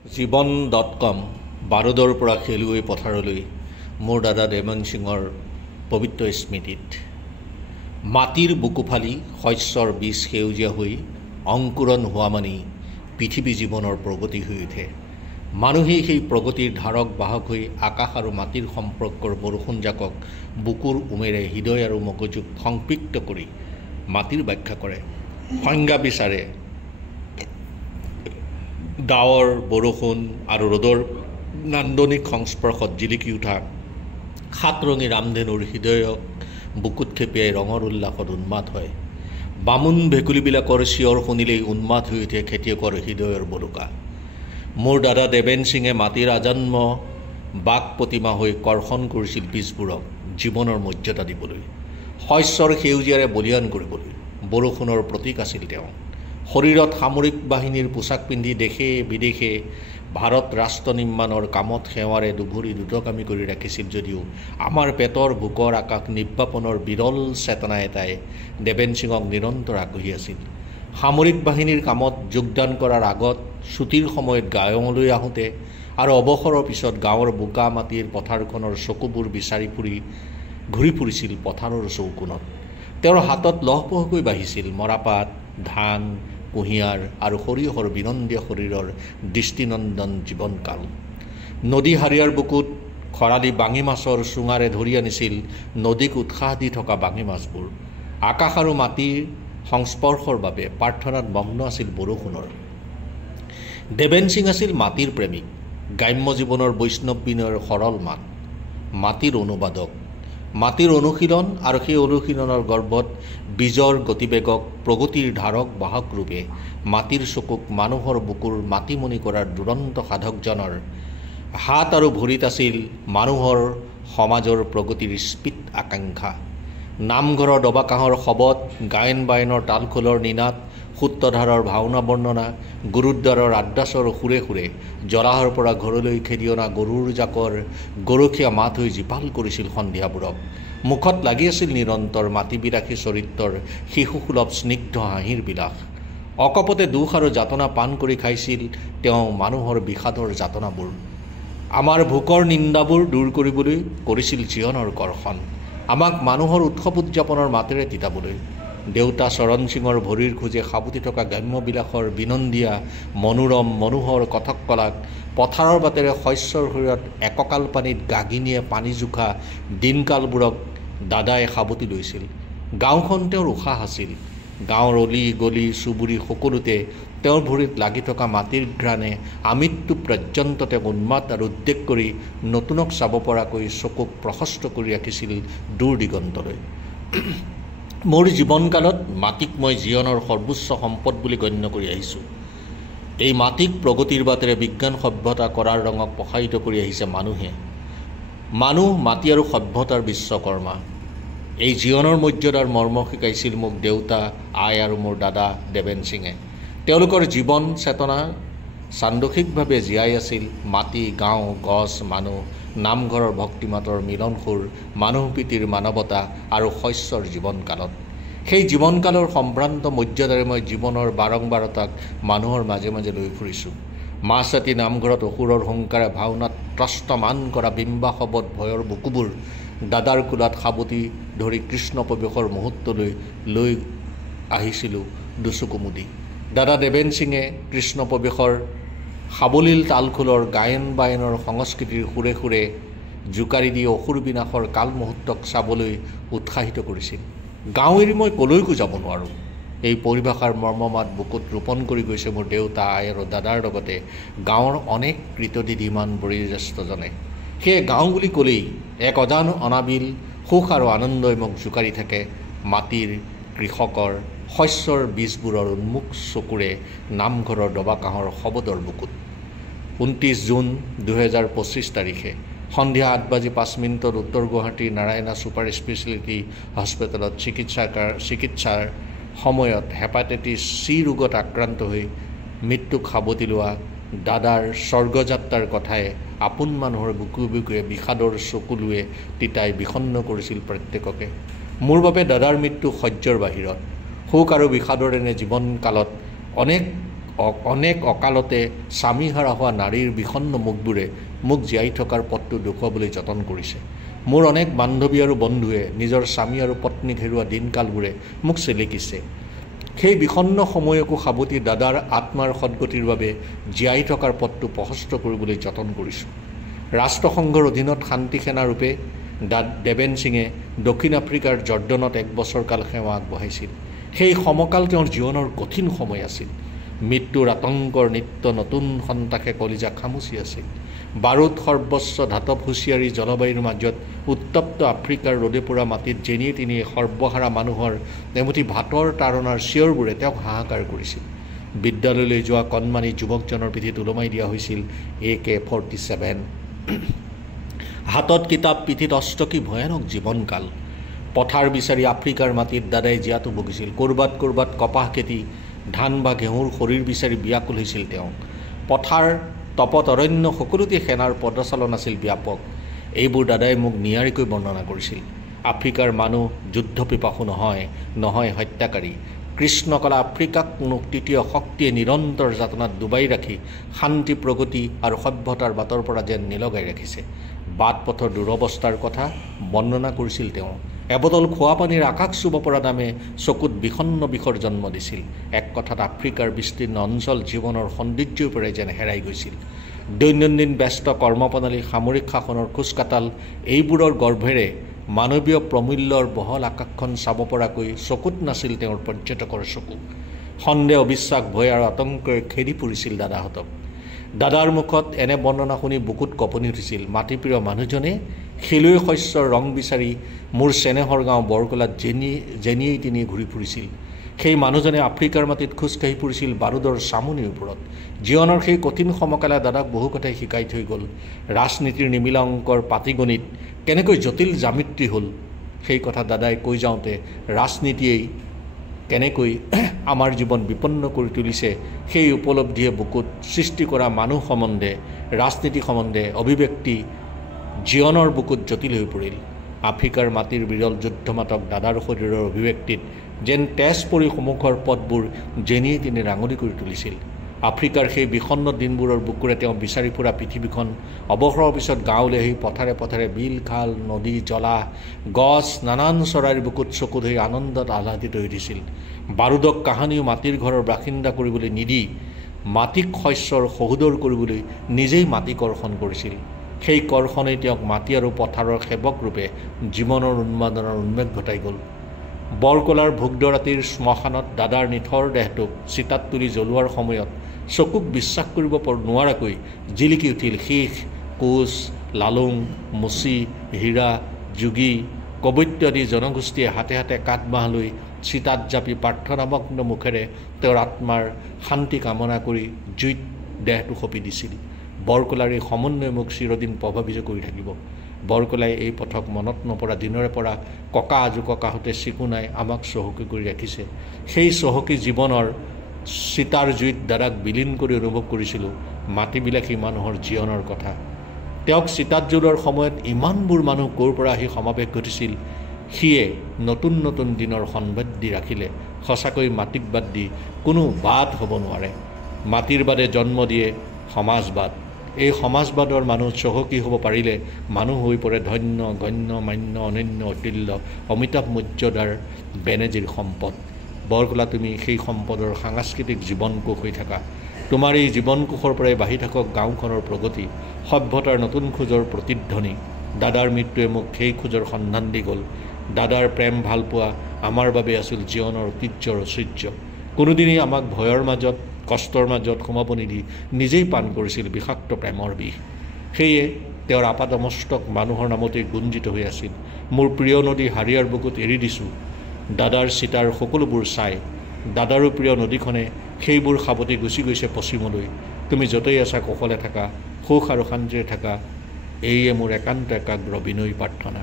জীৱন.com বাৰুদৰ পৰা খেলুৱৈ পথাৰলৈ মোৰ দাদা দেৱন সিঙৰ পবিত্ৰ স্মৃতিত মাটিৰ বুকু ফালি শস্যৰ বীজ সেউজীয়া হৈ অংকুৰণ হোৱা মানি পৃথিৱী জীৱনৰ প্ৰগতি হৈ উঠে। মানুহেই সেই প্ৰগতিৰ ধাৰক বাহক হৈ আকাশ আৰু মাটিৰ সম্পৰ্কৰ বৰষুণজাকক বুকুৰ উমেৰে হৃদয় আৰু মগজুক সংপৃক্ত কৰি মাটিৰ ব্যাখ্যা কৰে, সংজ্ঞা বিচাৰে। ডাৱৰ, বৰষুণ আৰু ৰ'দৰ নান্দনিক সংস্পৰ্শত জিলিকি উঠা সাতৰঙী ৰামধেনুৰ হৃদয়ক বুকুত খেপিয়াই ৰঙৰ উল্লাসত উন্মাদ হয়। বামুণ ভেকুলীবিলাকৰ চিঞৰ শুনিলেই উন্মাদ হৈ উঠে খেতিয়কৰ হৃদয়ৰ বলুকা। মোৰ দাদা দেৱেন সিঙে মাটিৰ আজন্ম বাক প্ৰতিমা হৈ কৰ্ষণ কৰিছিল বীজবোৰক জীৱনৰ মৰ্যাদা দিবলৈ, শস্যৰ সেউজীয়াৰে বলিয়ান কৰিবলৈ। বৰষুণৰ প্ৰতীক আছিল তেওঁ। শৰীৰত সামৰিক বাহিনীৰ পোছাক পিন্ধি দেশে বিদেশে ভাৰত ৰাষ্ট্ৰ নিৰ্মাণৰ কামত সেৱাৰে দুভৰি দ্ৰুতগামী কৰি ৰাখিছিল যদিও আমাৰ পেটৰ ভোকৰ আকাশ নিৰ্বাপনৰ বিৰল চেতনা এটাই দেৱেন সিঙক নিৰন্তৰ আকহি আছিল। সামৰিক বাহিনীৰ কামত যোগদান কৰাৰ আগত ছুটিৰ সময়ত গাঁৱলৈ আহোঁতে আৰু অৱসৰৰ পিছত গাঁৱৰ বোকা মাটিৰ পথাৰখনৰ চকুবোৰ বিচাৰি ঘূৰি ফুৰিছিল পথাৰৰ চৌকোণত। তেওঁৰ হাতত লহপহকৈ বাঢ়িছিল মৰাপাত, ধান, কুঁহিয়াৰ আৰু সৰিয়হৰ বিনন্দীয় শৰীৰৰ দৃষ্টিনন্দন জীৱনকাল। নদী হাৰিয়াৰ বুকুত খৰালি বাঙি মাছৰ চুঙাৰে ধৰি আনিছিল নদীক উৎসাহ দি থকা বাঙি মাছবোৰ। আকাশ আৰু মাটিৰ সংস্পৰ্শৰ বাবে প্ৰাৰ্থনাত মগ্ন আছিল বৰষুণৰ। দেৱেন সিং আছিল মাটিৰ প্ৰেমিক, গ্ৰাম্য জীৱনৰ বৈষ্ণৱ বিনয়ৰ সৰল মাত, মাটিৰ অনুবাদক, মাটিৰ অনুশীলন আৰু সেই অনুশীলনৰ গৰ্ভত বীজৰ গতিবেগক প্ৰগতিৰ ধাৰক বাহক ৰূপে মাটিৰ চকুক মানুহৰ বুকুৰ মাটিমণি কৰাৰ দুৰন্ত সাধকজনৰ হাত আৰু ভৰিত আছিল মানুহৰ সমাজৰ প্ৰগতিৰ স্পিত আকাংক্ষা। নামঘৰৰ দবাকাঁহৰ শবত, গায়ন বায়নৰ তালখোলৰ নিনাদ, সূত্ৰধাৰৰ ভাওনা বৰ্ণনা, গুৰুদ্বাৰৰ আদ্ৰাছৰ সুৰে সুৰে জলাহৰ পৰা ঘৰলৈ খেদি অনা গৰুৰ জাকৰ গৰখীয়া মাত হৈ জীপাল কৰিছিল সন্ধিয়াবোৰক। মুখত লাগি আছিল নিৰন্তৰ মাটিবিলাসী চৰিত্ৰৰ শিশুসুলভ স্নিগ্ধ হাঁহিৰ বিলাস। অকপতে দুখ আৰু যাতনা পান কৰি খাইছিল তেওঁ মানুহৰ বিষাদৰ যাতনাবোৰ। আমাৰ ভোকৰ নিন্দাবোৰ দূৰ কৰিবলৈ কৰিছিল জীৱনৰ কৰ্ষণ, আমাক মানুহৰ উৎসৱ উদযাপনৰ মাতেৰে তিতাবলৈ। দেউতা চৰণ সিঙৰ ভৰিৰ খোজে সাবতি থকা গ্ৰাম্যবিলাসৰ বিনন্দীয়া মনোৰম মনোহৰ কথক কলাক পথাৰৰ বাটেৰে শস্যৰ শৰীৰত এককাল পানীত গাগিনীয়ে পানী জোখা দিনকালবোৰক দাদাই সাবতি লৈছিল। গাঁওখন তেওঁৰ উশাহ আছিল। গাঁৱৰ অলি গলি চুবুৰী সকলোতে তেওঁৰ ভৰিত লাগি থকা মাটিৰ ঘ্ৰাণে আমৃত্যু পৰ্যন্ত তেওঁক উন্মাদ আৰু উদ্বেগ কৰি নতুনক চাব পৰাকৈ চকুক প্ৰশস্ত কৰি ৰাখিছিল দূৰ দিগন্তলৈ। মোৰ জীৱনকালত মাটিক মই জীৱনৰ সৰ্বোচ্চ সম্পদ বুলি গণ্য কৰি আহিছোঁ। এই মাটিক প্ৰগতিৰ বাটেৰে বিজ্ঞান সভ্যতা কৰাৰ ৰঙক প্ৰসাৰিত কৰি আহিছে মানুহে। মানুহ, মাটি আৰু সভ্যতাৰ বিশ্বকৰ্মা। এই জীৱনৰ মৰ্যাদাৰ মৰ্ম শিকাইছিল মোক দেউতা, আই আৰু মোৰ দাদা দেৱেন সিঙে। তেওঁলোকৰ জীৱন চেতনা চান্দসিকভাৱে জীয়াই আছিল মাটি, গাঁও, গছ, মানুহ, নামঘৰৰ ভক্তিমাতৰ মিলনসুৰ, মানুহপ্ৰীতিৰ মানৱতা আৰু শস্যৰ জীৱনকালত। সেই জীৱনকালৰ সম্ভ্ৰান্ত মৰ্যাদাৰে মই জীৱনৰ বাৰম্বাৰতাক মানুহৰ মাজে মাজে লৈ ফুৰিছোঁ। মাছ ৰাতি নামঘৰত অসুৰৰ হুংকাৰে ভাওনাত ত্ৰস্তমান কৰা বিম্বাসৱত ভয়ৰ বুকুবোৰ দাদাৰ কোলাত সাবতি ধৰি কৃষ্ণ প্ৰৱেশৰ মুহূৰ্তলৈ লৈ আহিছিলোঁ দুচকু মুদি। দাদা দেৱেন সিঙে কৃষ্ণ প্ৰৱেশৰ সাৱলীল তালখোলৰ গায়ন বায়নৰ সংস্কৃতিৰ সুৰে সুৰে জোকাৰি দি অসুৰ বিনাশৰ কাল মুহূৰ্তক চাবলৈ উৎসাহিত কৰিছিল। গাঁও এৰি মই কলৈকো যাব নোৱাৰোঁ, এই পৰিভাষাৰ মৰ্মমাত বুকুত ৰোপণ কৰি গৈছে মোৰ দেউতা, আই আৰু দাদাৰ লগতে গাঁৱৰ অনেক কৃতদিধিমান বয়োজ্যেষ্ঠজনে। সেয়ে গাঁও বুলি ক'লেই এক অজান অনাবিল সুখ আৰু আনন্দই মোক জোকাৰি থাকে মাটিৰ, কৃষকৰ, শস্যৰ বীজবোৰৰ উন্মুখ চকুৰে নামঘৰৰ দবাকাঁহৰ শবদৰ বুকুত। 29 জুন 2025 তাৰিখে সন্ধিয়া 8:05 উত্তৰ গুৱাহাটীৰ নাৰায়ণা ছুপাৰ স্পেচিয়েলিটি হস্পিটেলত চিকিৎসাৰ সময়ত হেপাটাইটিছ চি ৰোগত আক্ৰান্ত হৈ মৃত্যুক সাবতি লোৱা দাদাৰ স্বৰ্গযাত্ৰাৰ কথাই আপোন মানুহৰ বুকুৱে বুকুৱে বিষাদৰ চকুলোৱে তিতাই বিষণ্ণ কৰিছিল প্ৰত্যেককে। মোৰ বাবে দাদাৰ মৃত্যু সহ্যৰ বাহিৰত। শোক আৰু বিষাদৰ এনে জীৱনকালত অনেক অনেক অকালতে স্বামীহাৰা হোৱা নাৰীৰ বিষণ্ণ মুখবোৰে মোক জীয়াই থকাৰ পথটো দেখুৱাবলৈ যতন কৰিছে। মোৰ অনেক বান্ধৱী আৰু বন্ধুৱে নিজৰ স্বামী আৰু পত্নীক হেৰুওৱা দিনকালবোৰে মোক চেলেকিছে। সেই বিষণ্ণ সময়কো সাৱটি দাদাৰ আত্মাৰ সদ্গতিৰ বাবে জীয়াই থকাৰ পথটো প্ৰশস্ত কৰিবলৈ যতন কৰিছোঁ। ৰাষ্ট্ৰসংঘৰ অধীনত শান্তি সেনাৰূপে দেবেন সিঙে দক্ষিণ আফ্ৰিকাৰ জৰ্ডনত 1 বছৰ কাল সেৱা আগবঢ়াইছিল। সেই সমকাল তেওঁৰ জীৱনৰ কঠিন সময় আছিল। মৃত্যুৰ আতংকৰ নিত্য নতুন সন্তাসে কলিজা খামুচি আছিল। বাৰুদ সৰ্বস্ব ধাতৱ হুঁচিয়াৰী জলবায়ুৰ মাজত উত্তপ্ত আফ্ৰিকাৰ ৰ'দে পৰা মাটিত যেনিয়ে তেনিয়ে সৰ্বহাৰা মানুহৰ এমুঠি ভাতৰ তাৰণাৰ চিঞৰবোৰে তেওঁক হাহাকাৰ কৰিছিল। বিদ্যালয়লৈ যোৱা কণমানি যুৱকজনৰ পিঠিত ওলমাই দিয়া হৈছিল AK-47। হাতত কিতাপ, পিঠিত অস্ত্ৰ, কি ভয়ানক জীৱনকাল। পথাৰ বিচাৰি আফ্ৰিকাৰ মাটিত দাদাই জীয়াটো বগিছিল। ক'ৰবাত ক'ৰবাত কপাহ খেতি, ধান বা ঘেঁহুৰ শৰীৰ বিচাৰি ব্যাকুল হৈছিল তেওঁ। পথাৰ, তপত, অৰণ্য সকলোতে সেনাৰ পদচালন আছিল ব্যাপক। এইবোৰ দাদাই মোক নিয়াৰিকৈ বৰ্ণনা কৰিছিল। আফ্ৰিকাৰ মানুহ যুদ্ধপিপাসু নহয় হত্যাকাৰী। কৃষ্ণকলা আফ্ৰিকাক কোনো তৃতীয় শক্তিয়ে নিৰন্তৰ যাতনাত ডুবাই ৰাখি শান্তি, প্ৰগতি আৰু সভ্যতাৰ বাটৰ পৰা যেন নিলগাই ৰাখিছে। বাট পথৰ দুৰৱস্থাৰ কথা বৰ্ণনা কৰিছিল তেওঁ। এবটল খোৱা পানীৰ আকাশ চুব পৰা নামে চকুত বিষণ্ণ বিষৰ জন্ম দিছিল। এক কথাত আফ্ৰিকাৰ বিস্তীৰ্ণ অঞ্চল জীৱনৰ সৌন্দৰ্যৰ পৰাই যেন হেৰাই গৈছিল। দৈনন্দিন ব্যস্ত কৰ্মপ্ৰণালী, সামৰিক শাসনৰ খোজকাতাল, এইবোৰৰ গৰ্ভেৰে মানৱীয় প্ৰমূল্যৰ বহল আকাশখন চাব পৰাকৈ চকুত নাছিল তেওঁৰ পৰ্যটকৰ চকু। সন্দেহ, অবিশ্বাস, ভয় আৰু আতংকৰে খেদি পৰিছিল দাদাহঁতক। দাদাৰ মুখত এনে বৰ্ণনা শুনি বুকুত কঁপনি উঠিছিল। মাটিপ্ৰিয় মানুহজনে খেলুৱৈ শস্যৰ ৰং বিচাৰি মোৰ চেনেহৰ গাঁও বৰকলাত যেনিয়ে তেনিয়ে ঘূৰি ফুৰিছিল। সেই মানুহজনে আফ্ৰিকাৰ মাটিত খোজকাঢ়ি ফুৰিছিল বাৰুদৰ চামনিৰ ওপৰত। জীৱনৰ সেই কঠিন সমকালে দাদাক বহু কথাই শিকাই থৈ গ'ল। ৰাজনীতিৰ নিমিলা অংকৰ পাটিগণিত কেনেকৈ জটিল জ্যামিতি হ'ল, সেই কথা দাদাই কৈ যাওঁতে ৰাজনীতিয়েই কেনেকৈ আমাৰ জীৱন বিপন্ন কৰি তুলিছে সেই উপলব্ধিয়ে বুকুত সৃষ্টি কৰা মানুহ সম্বন্ধে, ৰাজনীতি সম্বন্ধে অভিব্যক্তি জীৱনৰ বুকুত জটিল হৈ পৰিল। আফ্ৰিকাৰ মাটিৰ বিৰল যুদ্ধমাতক দাদাৰ শৰীৰৰ অভিব্যক্তিত যেন তেজ পৰি সন্মুখৰ পথবোৰ যেনিয়ে তেনিয়ে ৰাঙলী কৰি তুলিছিল। আফ্ৰিকাৰ সেই বিষণ্ণ দিনবোৰৰ বুকুৰে তেওঁ বিচাৰি ফুৰা পৃথিৱীখন অৱসৰৰ পিছত গাঁৱলৈ আহি পথাৰে পথাৰে বিল, খাল, নদী, জলাহ, গছ, নানান চৰাইৰ বুকুত চকু ধৰি আনন্দত আহ্লাদিত হৈ উঠিছিল। বাৰুদক কাহানিও মাটিৰ ঘৰৰ বাসিন্দা কৰিবলৈ নিদি মাটিক শস্যৰ সহোদৰ কৰিবলৈ নিজেই মাটি কৰ্ষণ কৰিছিল। সেই কৰ্ষণেই তেওঁক মাটি আৰু পথাৰৰ সেৱক ৰূপে জীৱনৰ উন্মাদনৰ উন্মেষ ঘটাই গ'ল। বৰকলাৰ ভোগদৰাতিৰ শ্মশানত দাদাৰ নিথৰ দেহটোক চিতাত তুলি জ্বলোৱাৰ সময়ত চকুক বিশ্বাস কৰিব নোৱাৰাকৈ জিলিকি উঠিল শীষ, কোচ, লালুং, মুচি, হীৰা, যোগী, কবৈত্য আদি জনগোষ্ঠীয়ে হাতে হাতে কাঠবাঁহ লৈ চিতাত জাপি প্ৰাৰ্থনামগ্ন মুখেৰে তেওঁৰ আত্মাৰ শান্তি কামনা কৰি জুইত দেহটো সঁপি দিছিল। বৰকলাৰ এই সমন্বয় মোক চিৰদিন প্ৰভাৱিত কৰি থাকিব। বৰকলাই এই পথক মনত নপৰা দিনৰে পৰা ককা আজু ককাহঁতে চিকুণাই আমাক চহকী কৰি ৰাখিছে। সেই চহকী জীৱনৰ চিতাৰ জুইত দাদাক বিলীন কৰি অনুভৱ কৰিছিলোঁ মাটিবিলাসী মানুহৰ জীৱনৰ কথা। তেওঁক চিতাত জ্বলোৱাৰ সময়ত ইমানবোৰ মানুহ ক'ৰ পৰা আহি সমাৱেশ ঘটিছিল, সিয়ে নতুন নতুন দিনৰ সম্বাদ দি ৰাখিলে। সঁচাকৈ মাটিক বাদ দি কোনো বাদ হ'ব নোৱাৰে। মাটিৰ বাদে জন্ম দিয়ে সমাজবাদ। এই সমাজবাদৰ মানুহ চহকী হ'ব পাৰিলে মানুহ হৈ পৰে ধন্য, গণ্য, মান্য, অনন্য, অতুল্য, অমিতাভ মৰ্যাদাৰ বেনেজীৰ সম্পদ। বৰকলা, তুমি সেই সম্পদৰ সাংস্কৃতিক জীৱনকোষ হৈ থাকা। তোমাৰ এই জীৱনকোষৰ পৰাই বাঢ়ি থাকক গাঁওখনৰ প্ৰগতি, সভ্যতাৰ নতুন খোজৰ প্ৰতিধ্বনি। দাদাৰ মৃত্যুৱে মোক সেই খোজৰ সন্ধান দি গ'ল। দাদাৰ প্ৰেম, ভালপোৱা আমাৰ বাবে আছিল জীৱনৰ ঐতিহ্যৰ ঐশ্বৰ্য। কোনোদিনেই আমাক ভয়ৰ মাজত, কষ্টৰ মাজত সোমাব নিদি নিজেই পান কৰিছিল বিষাক্ত প্ৰেমৰ বিষ। সেয়ে তেওঁৰ আপাদমস্তক মানুহৰ নামতেই গুঞ্জিত হৈ আছিল। মোৰ প্ৰিয় নদী হাৰিয়াৰ বুকুত এৰি দিছোঁ দাদাৰ চিতাৰ সকলোবোৰ চাই। দাদাৰো প্ৰিয় নদীখনে সেইবোৰ সাৱটি গুচি গৈছে পশ্চিমলৈ। তুমি য'তেই আছা কুশলে থাকা, সুখ আৰু শান্তিৰে থাকা, এইয়ে মোৰ একান্ত একাগ্ৰ বিনয়ী প্ৰাৰ্থনা।